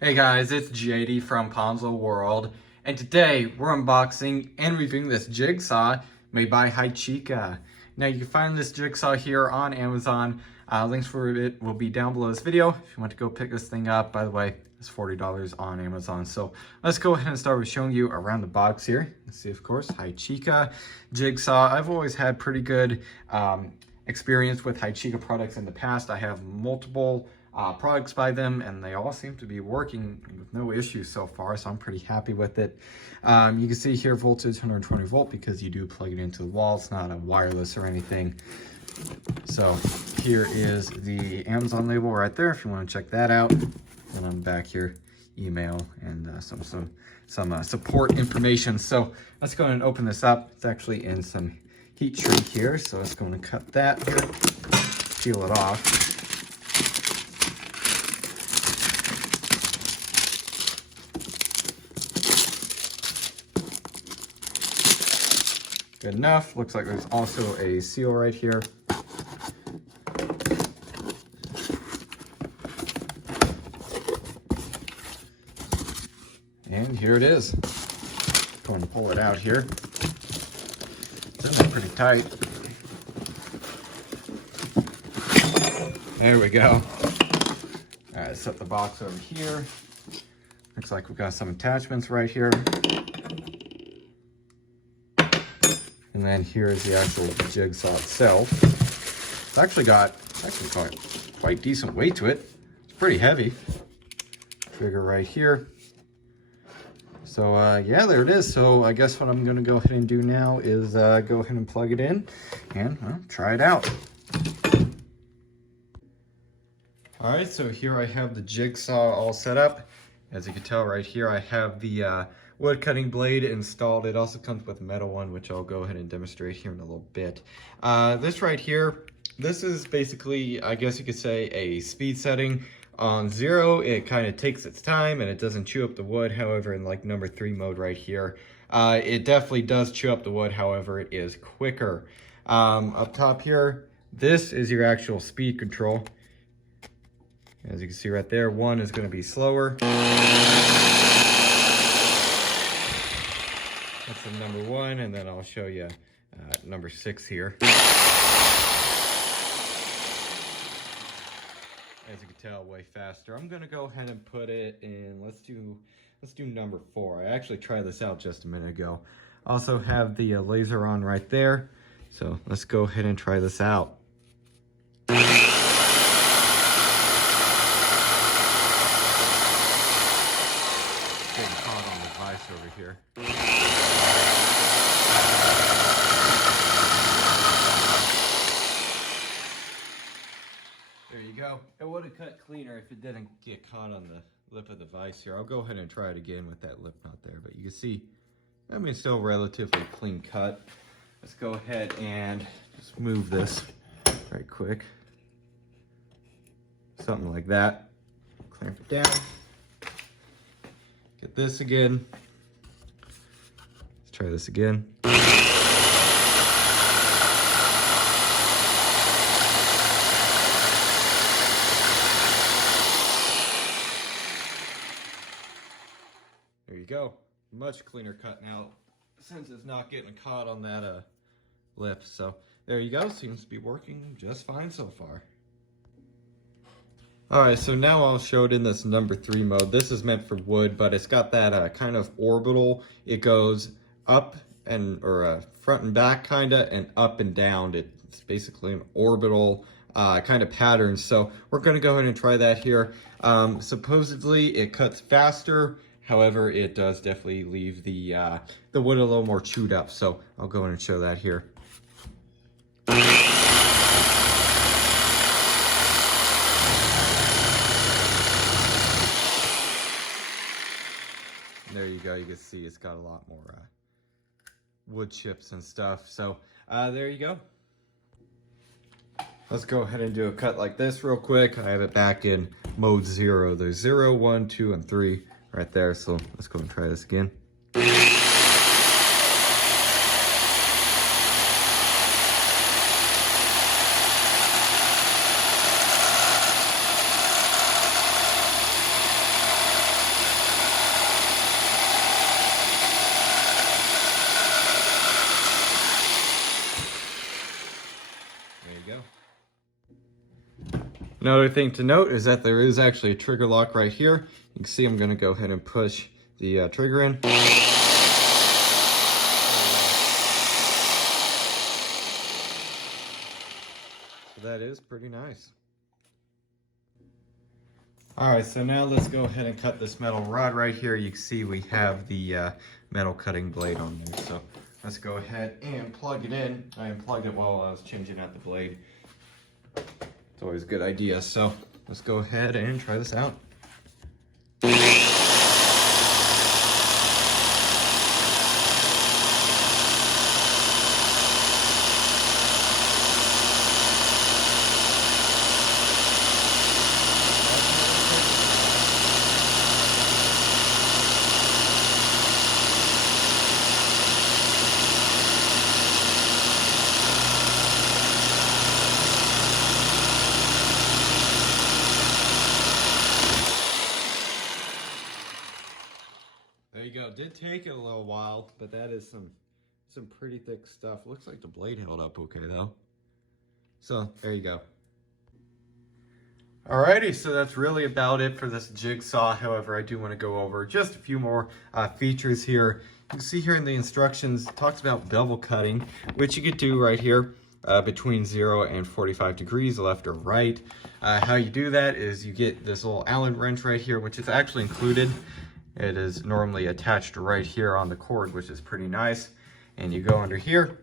Hey guys, it's JD from Ponzo World, and today we're unboxing and reviewing this jigsaw made by HYCHIKA. Now you can find this jigsaw here on Amazon. Links for it will be down below this video if you want to go pick this thing up. By the way, it's $40 on Amazon. So let's go ahead and start with showing you around the box here. Let's see, of course, HYCHIKA Jigsaw. I've always had pretty good experience with HYCHIKA products in the past. I have multiple products by them, and they all seem to be working with no issues so far, so I'm pretty happy with it. You can see here voltage 120 volt because you do plug it into the wall. It's not a wireless or anything. So here is the Amazon label right there if you want to check that out. And on the back here, email and some support information. So let's go ahead and open this up. It's actually in some heat shrink here, so let's go and cut that here, peel it off. Good enough. Looks like there's also a seal right here. And here it is. Go and pull it out here. It's in there pretty tight. There we go. All right, set the box over here. Looks like we've got some attachments right here. And then here is the actual jigsaw itself. It's actually got quite decent weight to it. It's pretty heavy. Trigger right here. So yeah, there it is. So I guess what I'm gonna go ahead and do now is go ahead and plug it in and try it out. All right, so here I have the jigsaw all set up. As you can tell right here, I have the wood cutting blade installed. It also comes with a metal one, which I'll go ahead and demonstrate here in a little bit. This right here, this is basically, I guess you could say, a speed setting. On 0, it kind of takes its time and it doesn't chew up the wood. However, in like number 3 mode right here, it definitely does chew up the wood. However, it is quicker. Up top here, this is your actual speed control. As you can see right there, 1 is going to be slower. That's the number 1, and then I'll show you number 6 here. As you can tell, way faster. I'm gonna go ahead and put it in, let's do number 4. I actually tried this out just a minute ago. Also have the laser on right there. So let's go ahead and try this out. Getting caught on the vise over here. There you go. It would have cut cleaner if it didn't get caught on the lip of the vise here. I'll go ahead and try it again with that lip knot there, but you can see, I mean, still relatively clean cut. Let's go ahead and just move this right quick. Something like that. Clamp it down. Get this again. Let's try this again. There you go. Much cleaner cut now since it's not getting caught on that lip. So there you go. Seems to be working just fine so far. Alright, so now I'll show it in this number 3 mode. This is meant for wood, but it's got that kind of orbital. It goes up and, or front and back kinda, and up and down. It's basically an orbital kind of pattern. So we're gonna go ahead and try that here. Supposedly it cuts faster. However, it does definitely leave the wood a little more chewed up. So I'll go in and show that here. And there you go. You can see it's got a lot more wood chips and stuff. So there you go. Let's go ahead and do a cut like this real quick. I have it back in mode 0. There's 0, 1, 2, and 3. Right there, so let's go and try this again. Another thing to note is that there is actually a trigger lock right here. You can see I'm going to go ahead and push the trigger in. So that is pretty nice. Alright, so now let's go ahead and cut this metal rod right here. You can see we have the metal cutting blade on there. So let's go ahead and plug it in. I unplugged it while I was changing out the blade. It's always a good idea. So let's go ahead and try this out. There you go. Did take it a little while, but that is some pretty thick stuff. Looks like the blade held up okay though. So there you go. Alrighty, so that's really about it for this jigsaw. However, I do want to go over just a few more features here. You can see here in the instructions, it talks about bevel cutting, which you could do right here between 0 and 45 degrees, left or right. How you do that is you get this little Allen wrench right here, which is actually included. It is normally attached right here on the cord, which is pretty nice. And you go under here.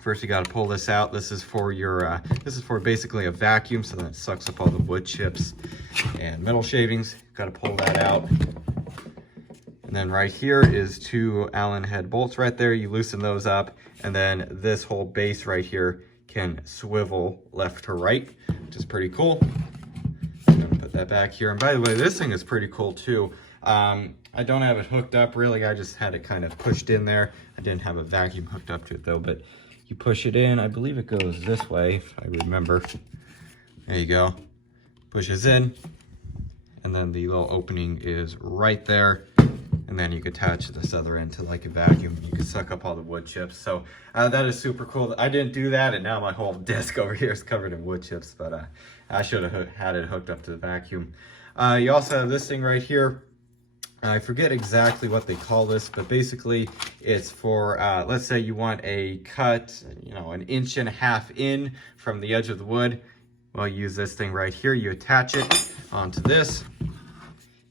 First, you got to pull this out. This is for your, this is for basically a vacuum, so that it sucks up all the wood chips and metal shavings. Got to pull that out. And then right here is 2 Allen head bolts right there. You loosen those up, and then this whole base right here can swivel left to right, which is pretty cool. I'm gonna put that back here. And by the way, this thing is pretty cool too. I don't have it hooked up really. I just had it kind of pushed in there. I didn't have a vacuum hooked up to it though, but you push it in. I believe it goes this way, if I remember. There you go. Pushes in, and then the little opening is right there. And then you can attach this other end to like a vacuum. You can suck up all the wood chips. So that is super cool. I didn't do that, and now my whole desk over here is covered in wood chips, but I should have had it hooked up to the vacuum. You also have this thing right here. I forget exactly what they call this, but basically it's for, let's say you want a cut, you know, 1.5 inches in from the edge of the wood. Well, you use this thing right here. You attach it onto this.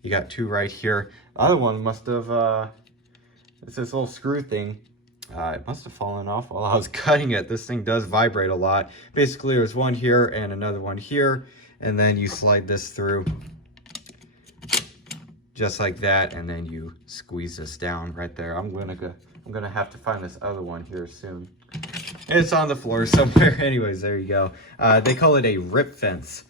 You got 2 right here. The other one must have, it's this little screw thing. It must have fallen off while I was cutting it. This thing does vibrate a lot. Basically, there's one here and another one here, and then you slide this through just like that, and then you squeeze this down right there. I'm gonna have to find this other one here soon. It's on the floor somewhere. Anyways, there you go. They call it a rip fence.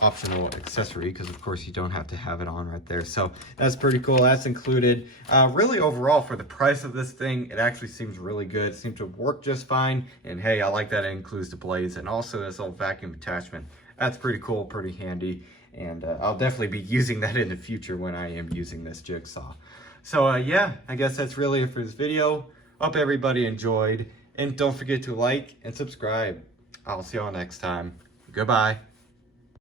Optional accessory, because of course you don't have to have it on right there. So that's pretty cool. That's included. Really overall, for the price of this thing, it actually seems really good. It seems to work just fine. And hey, I like that it includes the blades and also this little vacuum attachment. That's pretty cool, pretty handy. And I'll definitely be using that in the future when I am using this jigsaw. So yeah, I guess that's really it for this video. Hope everybody enjoyed. And don't forget to like and subscribe. I'll see y'all next time. Goodbye.